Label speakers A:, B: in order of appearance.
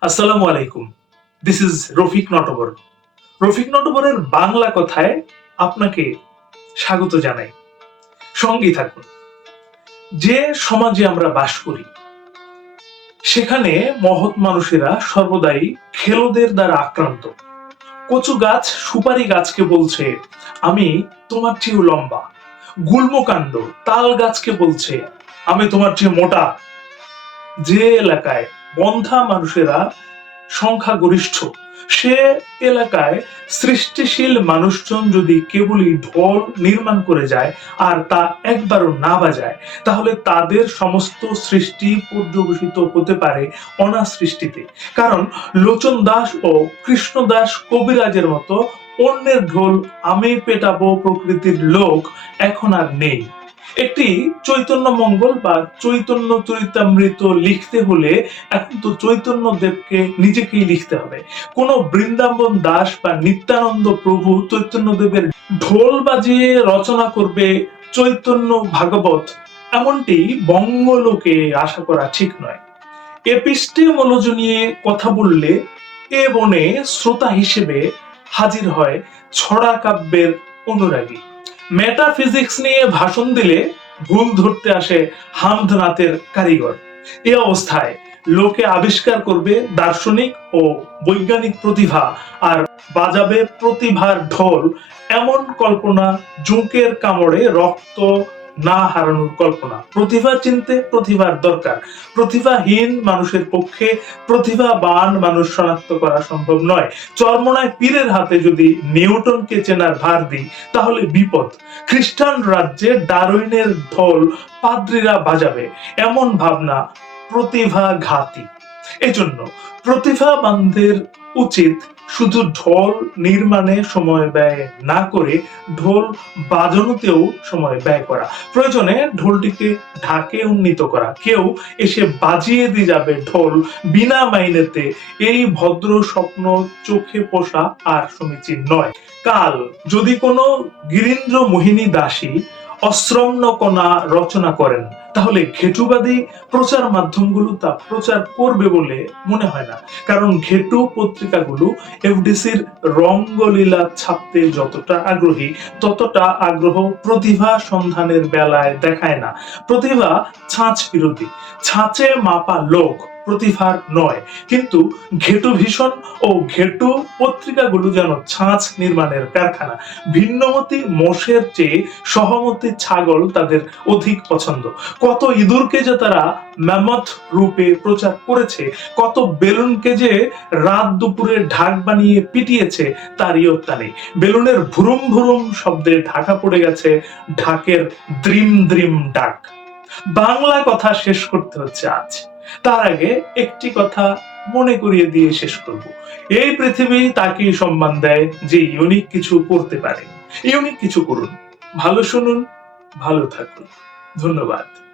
A: আসসালামু আলাইকুম। This is Rafiq Natwar Rafiq নটবরের বাংলা কথায় আপনাকে স্বাগত জানাই। সঙ্গী থাকুন। যে সমাজে আমরা বাস করি, সেখানে মহৎ মানুষেরা সর্বদাই খেলোদের দ্বারা আক্রান্ত। কচু গাছ সুপারি গাছকে বলছে, আমি তোমার চেয়েও লম্বা। গুল্মকাণ্ড তাল গাছকে বলছে, আমি তোমার চেয়ে মোটা। যে এলাকায় বন্ধা মানুষেরা সংখ্যাগরিষ্ঠ। সে এলাকায় সৃষ্টিশীল মানুষজন যদি কেবলই ঢোল নির্মাণ করে যায় আর তা একবারও না বাজায়, তাহলে তাদের সমস্ত সৃষ্টি পর্যবেসিত হতে পারে অনা সৃষ্টিতে কারণ লোচন দাস ও কৃষ্ণ দাস কবিরাজের মতো অন্যের ঢোল আমি পেটাবো প্রকৃতির লোক এখন আর নেই। একটি চৈতন্য মঙ্গল বা চৈতন্য চরিতামৃত লিখতে হলে এখন তো চৈতন্য দেবকে নিজেকেই লিখতে হবে। কোন বৃন্দাবন দাস বা নিত্যানন্দ প্রভু চৈতন্য দেবের ঢোল বাজিয়ে রচনা করবে চৈতন্য ভাগবত। এমনটি বঙ্গলোকে আশা করা ঠিক নয়। এপিস্টেমোলজি নিয়ে কথা বললে এ বনে শ্রোতা হিসেবে হাজির হয় ছড়া কাব্যের অনুরাগী। মেটাফিজিক্স নিয়ে ভাষণ দিলে ভুল ধরতে আসে হামদনাথের কারিগর। এ অবস্থায় লোকে আবিষ্কার করবে দার্শনিক ও বৈজ্ঞানিক প্রতিভা আর বাজাবে প্রতিভার ঢোল। এমন কল্পনা জোঁকের কামড়ে রক্ত না হারানোর কল্পনা। প্রতিভা চিনতে প্রতিভার দরকার। প্রতিভাহীন মানুষের পক্ষে প্রতিভাবান মানুষ শনাক্ত করা সম্ভব নয়। চরমনায় পীরের হাতে যদি নিউটনকে চেনার ভার দিই, তাহলে বিপদ। খ্রিস্টান রাজ্যে ডারউইনের ঢোল পাদ্রীরা বাজাবে। এমন ভাবনা প্রতিভা প্রতিভাঘাতী। এজন্য প্রতিভাবানদের উচিত শুধু ঢোল নির্মাণে সময় ব্যয় না করে ঢোল বাজানোতেও সময় ব্যয় করা। প্রয়োজনে ঢোলটিকে ঢাকে উন্নীত করা। কেউ এসে বাজিয়ে দিয়ে যাবে ঢোল বিনা মাইনেতে। এই ভদ্র স্বপ্ন চোখে পোষা আর সমীচীন নয়। কাল যদি কোনো গিরীন্দ্র মোহিনী দাসী অশ্রম্নকণা রচনা করেন। তাহলে ঘেটুবাদী প্রচার মাধ্যমগুলো তা প্রচার করবে বলে মনে হয় না। কারণ ঘেটু পত্রিকাগুলো এফডিসির রঙ্গলীলা ছাপতে যতটা আগ্রহী, ততটা আগ্রহ প্রতিভা সন্ধানের বেলায় দেখায় না। প্রতিভা ছাঁচ বিরোধী। ছাঁচে মাপা লোক প্রতিভার নয়। কিন্তু ঘেটু ভীষণ ও ঘেটু পত্রিকাগুলো যেন ছাঁচ নির্মাণের কারখানা। ভিন্নমতি মোষের চেয়ে সহমতি ছাগল তাদের অধিক পছন্দ। কত ইঁদুরকে যে তারা ম্যামথ রূপে প্রচার করেছে, কত বেলুনকে যে রাত দুপুরে ঢাক বানিয়ে পিটিয়েছে তার ইয়ত্তা নেই। বেলুনের ভুরুম ভুরুম শব্দে ঢাকা পড়ে গেছে ঢাকের দ্রিম দ্রিম ডাক। বাংলা কথা শেষ করতে হচ্ছে আজ। তার আগে একটি কথা মনে করিয়ে দিয়ে শেষ করব। এই পৃথিবী তাকেই সম্মান দেয় যে ইউনিক কিছু করতে পারে। ইউনিক কিছু করুন। ভালো শুনুন, ভালো থাকুন। ধন্যবাদ।